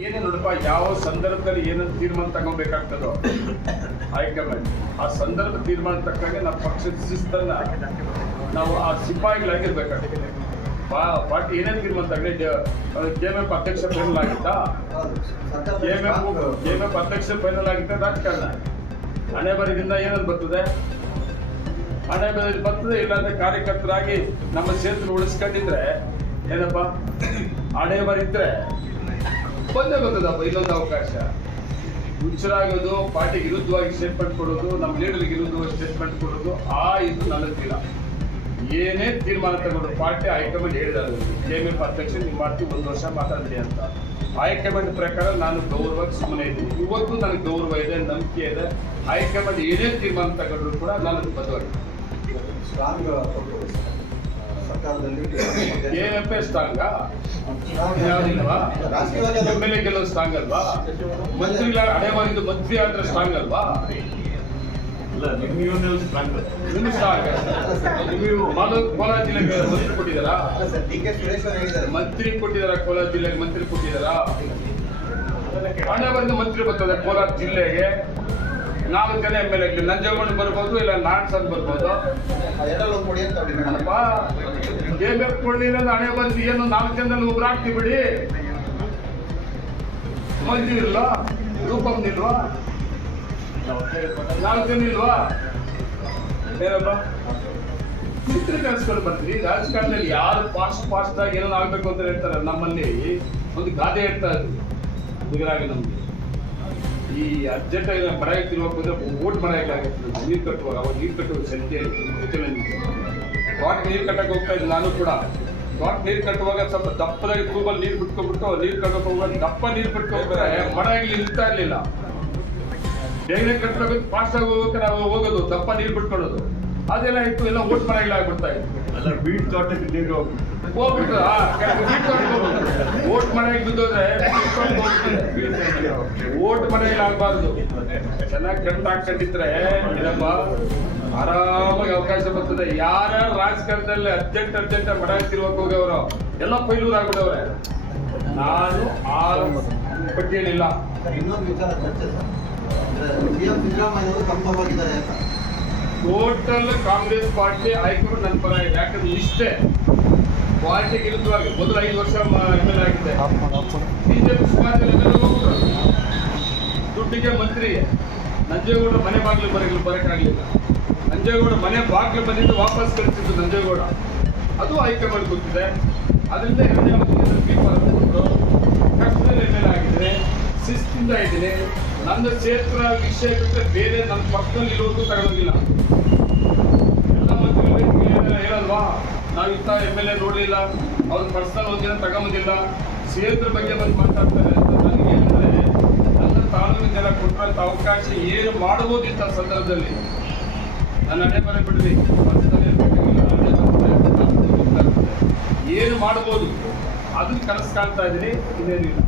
ಏನೇ ನೋಡಪ್ಪ, ಯಾವ ಸಂದರ್ಭದಲ್ಲಿ ಏನನ್ನು ತೀರ್ಮಾನ ತಗೋಬೇಕಾಗ್ತದೋ ಹೈಕಮಾಂಡ್ ಆ ಸಂದರ್ಭ ತೀರ್ಮಾನ ತಕ್ಕಂಗೆ ನಮ್ಮ ಪಕ್ಷದ ಶಿಸ್ತನ್ನ ನಾವು ಆ ಸಿಪಾಯಿಗಳಾಗಿರ್ಬೇಕಾಗ್ತದೆ. ಪಾರ್ಟಿ ಏನೇನು ತೀರ್ಮಾನ ತಗೊಂಡೆ ಕೆಎಂಎಫ್ ಅಧ್ಯಕ್ಷ ಫೈನಲ್ ಆಗಿತ್ತಾ? ಕೆಎಂಎಫ್ ಅಧ್ಯಕ್ಷ ಫೈನಲ್ ಆಗಿದ್ದ ರಾಜಕಾರಣ ಹಣೆ ಬರದಿಂದ ಏನನ್ನು ಬರ್ತದೆ? ಹಣೆ ಬರದಲ್ಲಿ ಬರ್ತದೆ. ಇಲ್ಲಾಂದ್ರೆ ಕಾರ್ಯಕರ್ತರಾಗಿ ನಮ್ಮ ಕ್ಷೇತ್ರ ಉಳಿಸ್ಕೊಂಡಿದ್ರೆ ಏನಪ್ಪ ಹಣೆ ಬರಿದ್ರೆ ಬಂದೇ ಬರ್ತದಪ್ಪ. ಇಲ್ಲೊಂದು ಅವಕಾಶ ಹುಚ್ಚರಾಗೋದು, ಪಾರ್ಟಿಗೆ ವಿರುದ್ಧವಾಗಿ ಸ್ಟೇಟ್ಮೆಂಟ್ ಕೊಡೋದು, ನಮ್ಮ ಲೀಡರ್ಗೆ ವಿರುದ್ಧವಾಗಿ ಸ್ಟೇಟ್ಮೆಂಟ್ ಕೊಡೋದು ಇದು ನನ್ನದಿಲ್ಲ. ಏನೇ ತೀರ್ಮಾನ ತಗೊಂಡು ಪಾರ್ಟಿ ಹೈಕಮಾಂಡ್ ಹೇಳಿದಾರೆ, ಕೆಎಂಎಫ್ ಅಧ್ಯಕ್ಷ ನೀವು ಮಾಡ್ತೀವಿ 1 ವರ್ಷ ಮಾತಾಡಲಿ ಅಂತ. ಹೈಕಮಾಂಡ್ ಪ್ರಕಾರ ನಾನು ಗೌರವವಾಗಿ ಸುಮ್ಮನೆ ಇದ್ದೀನಿ. ಇವತ್ತು ನನಗೆ ಗೌರವ ಇದೆ, ನಂಬಿಕೆ ಇದೆ. ಹೈಕಮಾಂಡ್ ಏನೇ ತೀರ್ಮಾನ ತಗೊಂಡ್ರು ಕೂಡ ನಾನು ಅದು ಬದ್ಧವಾಗಿದೆ. ಕೆಎಂಎಫ್ ಸ್ಟ್ರಾಂಗ್ ಯಾವ್ದಿಲ್ವಾ? ಎಮ್ಎಲ್ಎ ಕೆಲವು ಸ್ಟ್ರಾಂಗ್ ಅಲ್ವಾ? ಮಂತ್ರಿಗಳ ಹಣೆ ಬರಿದು ಮಂತ್ರಿ ಆದ್ರೆ ಸ್ಟ್ರಾಂಗ್ ಅಲ್ವಾ? ನಿಮ್ಮ ಸ್ಟ್ರಾಂಗ್ ಕೋಲಾರ ಜಿಲ್ಲೆಗೆ ಮಂತ್ರಿ ಕೊಟ್ಟಿದ್ದಾರಾ? ಮಂತ್ರಿ ಕೊಟ್ಟಿದಾರ? ಕೋಲಾರ ಜಿಲ್ಲೆಗೆ ಮಂತ್ರಿ ಕೊಟ್ಟಿದ್ದಾರಾ? ಹಣೆ ಬರೆದು ಮಂತ್ರಿ ಬರ್ತದೆ ಕೋಲಾರ ಜಿಲ್ಲೆಗೆ. 4 ಜನ ಎಮ್ಎಲ್ಎ ನಂಜೇಗೌಡ ಬರ್ಬೋದು, ಇಲ್ಲ ನಾರಾಯಣಸ್ವಾಮಿ ಬರ್ಬೋದು. ಕೆಎಂಎಫ್ ಕೊಡ್ಲಿಲ್ಲ ಹಣೆ ಬಂದು ಏನು 4 ಜನದಲ್ಲಿ ಒಬ್ರು ಹಾಕ್ತಿ ಬಿಡಿ. ಮಂಜು ಇಲ್ವಾ? ರೂಪಮ್ ಇಲ್ವಾ? 4 ಜನ ಇಲ್ವಾ? ಏನಪ್ಪ ಚಿತ್ರ ಕಳಿಸ್ಕೊಂಡು ಬರ್ತೀರಿ. ರಾಜಕಾರಣದಲ್ಲಿ ಯಾರು ಫಾಸ್ಟ್ ಆಗಿ ಏನೋ ಆಗ್ಬೇಕು ಅಂತ ಹೇಳ್ತಾರೆ. ನಮ್ಮಲ್ಲಿ ಒಂದು ಗಾದೆ ಹೇಳ್ತಾ ಇದ್ರು ಹುಡುಗರಾಗಿ, ನಮ್ಗೆ ಈ ಅರ್ಜೆಂಟ್ ಆಗಿ ಮಳೆಗೆ ತಿರುಗಕ್ಕೆ ಓಟ್ ಮಳೆಯಾಗುತ್ತೆ. ನೀರು ಕಟ್ಟುವಾಗ ಅವಾಗ ನೀರು ಕಟ್ಟುವ ಸಂಖ್ಯೆಯಲ್ಲಿ ತೋಟ ನೀರು ಕಟ್ಟಕ್ಕೆ ಹೋಗ್ತಾ ಇದ್ದೆ ನಾನು ಕೂಡ. ತೋಟ ನೀರು ಕಟ್ಟುವಾಗ ಸ್ವಲ್ಪ ದಪ್ಪದಾಗಿ ಟ್ಯೂಬಲ್ಲಿ ನೀರು ಬಿಟ್ಕೊಂಡ್ಬಿಟ್ಟು ನೀರು ಕಟ್ಟಕ್ಕೆ ಹೋಗುವಾಗ ದಪ್ಪ ನೀರು ಬಿಟ್ಕೊಂಡ್ರೆ ಮಳೆಯಾಗಿ ನಿಲ್ತಾ ಇರಲಿಲ್ಲ. ಬೇಗನೆ ಕಟ್ಟಬೇಕು, ಫಾಸ್ಟ್ ಆಗಿ ಹೋಗೋಕೆ ನಾವು ಹೋಗೋದು, ದಪ್ಪ ನೀರು ಬಿಟ್ಕೊಳ್ಳೋದು. ಅದೆಲ್ಲ ಇತ್ತು, ಎಲ್ಲ ಓಟ್ ಮಳೆಗಳಾಗ್ಬಿಡ್ತಾ ಇತ್ತು. ಅಲ್ಲ ಬೀಟ್ ತೋಟಕ್ಕೆ ನೀರು ಹೋಗ್ಬಿಟ್ರು ಓಟ್ ಮನೆಗೆ ಬಿದ್ದೋದ್ರೆ ಓಟ್ ಮನೆಗಳಾಗಬಾರ್ದು. ಚೆನ್ನಾಗಿ ಕಟ್ಟು ಹಾಕೊಂಡಿದ್ರೆ ಏನಪ್ಪ ಆರಾಮಾಗಿ ಅವಕಾಶ ಬರ್ತದೆ. ಯಾರ್ಯಾರು ರಾಜಕಾರಣದಲ್ಲಿ ಅರ್ಜೆಂಟ್ ಮನೆ ತಿರುವಕ್ಕೆ ಹೋಗವ್ರು ಎಲ್ಲ ಫೈಲೂರ್ ಆಗ್ಬಿಟ್ಟವ್ರೆ. ನಾನು ಆ ಪಟ್ಟಿಯಲ್ಲಿಲ್ಲ. ಇನ್ನೊಂದು ವಿಚಾರ ಚರ್ಚೆ ಸರ್, ಸಿದ್ದರಾಮಯ್ಯ ಸಂಭವವಾಗಿದ್ದಾರೆ. ಟೋಟಲ್ ಕಾಂಗ್ರೆಸ್ ಪಾರ್ಟಿ ಹೈಕಮಾಂಡ್ ನನ್ನ ಪರ ಇದೆ. ಯಾಕಂದ್ರೆ ಇಷ್ಟೇ ಪಾರ್ಟಿಗೆ ವಿರುದ್ಧವಾಗಿ ಮೊದಲು 5 ವರ್ಷ ಎಮ್ಎಲ್ಎ ಆಗಿದೆ. ಬಿಜೆಪಿ ಸುಮಾರು ಜನ ಎಮ್ಎಲ್ಎ ಹೋಗ್ಬಿಟ್ರು. ದುಡ್ಡಿಗೆ ಮಂತ್ರಿ ನಂಜೇಗೌಡ ಮನೆ ಬಾಗಿಲು ಬರೋಕ್ಕಾಗಲಿಲ್ಲ. ನಂಜೇಗೌಡ ಮನೆ ಬಾಗಿಲು ಬಂದಿದ್ದು ವಾಪಸ್ ಕಳಿಸಿದ್ದು ನಂಜೇಗೌಡ. ಅದು ಹೈಕಮಾಂಡ್ ಗೊತ್ತಿದೆ. ಅದರಿಂದ 2ನೇ ಅವಧಿಗೆ ತೀರ್ಮಾನ ತಗೊಂಡು ಕಷ್ಟದಲ್ಲಿ ಎಮ್ಎಲ್ಎ ಆಗಿದ್ರೆ ಶಿಸ್ತಿಂದ ಇದ್ದೀನಿ. ನನ್ನ ಕ್ಷೇತ್ರ ವಿಷಯ ಬಿಟ್ಟರೆ ಬೇರೆ ನನ್ನ ಪಕ್ಕದಲ್ಲಿ ಇರೋದು ತಗೊಳ್ಳೋದಿಲ್ಲ. ಎಲ್ಲ ಮಂತ್ರಿಗಳು ಹೇಳಲ್ವಾ, ನಾವು ಇಂಥ ಎಮ್ಎಲ್ಎ ನೋಡಲಿಲ್ಲ, ಅವ್ರ ಪರ್ಸನಲ್ ಒಂದಿನ ತಗೊಂಬೋದಿಲ್ಲ, ಕ್ಷೇತ್ರ ಬಗ್ಗೆ ಬಂದು ಮಾತಾಡ್ತಾರೆ. ನನಗೆ ಹೇಳಿದ್ರೆ ನನ್ನ ತಾಲೂಕಿನ ಜನ ಕೊಟ್ಟಂಥ ಅವಕಾಶ ಏನು ಮಾಡ್ಬೋದು ಇಂಥ ಸಂದರ್ಭದಲ್ಲಿ. ನನ್ನ ಹಣೆ ಬರ ಬಿಡ್ರಿ, ಏನು ಮಾಡ್ಬೋದು ಅದನ್ನ ಕನಸು ಕಾಣ್ತಾ ಇದ್ದೀನಿ. ಇನ್ನೇನಿಲ್ಲ.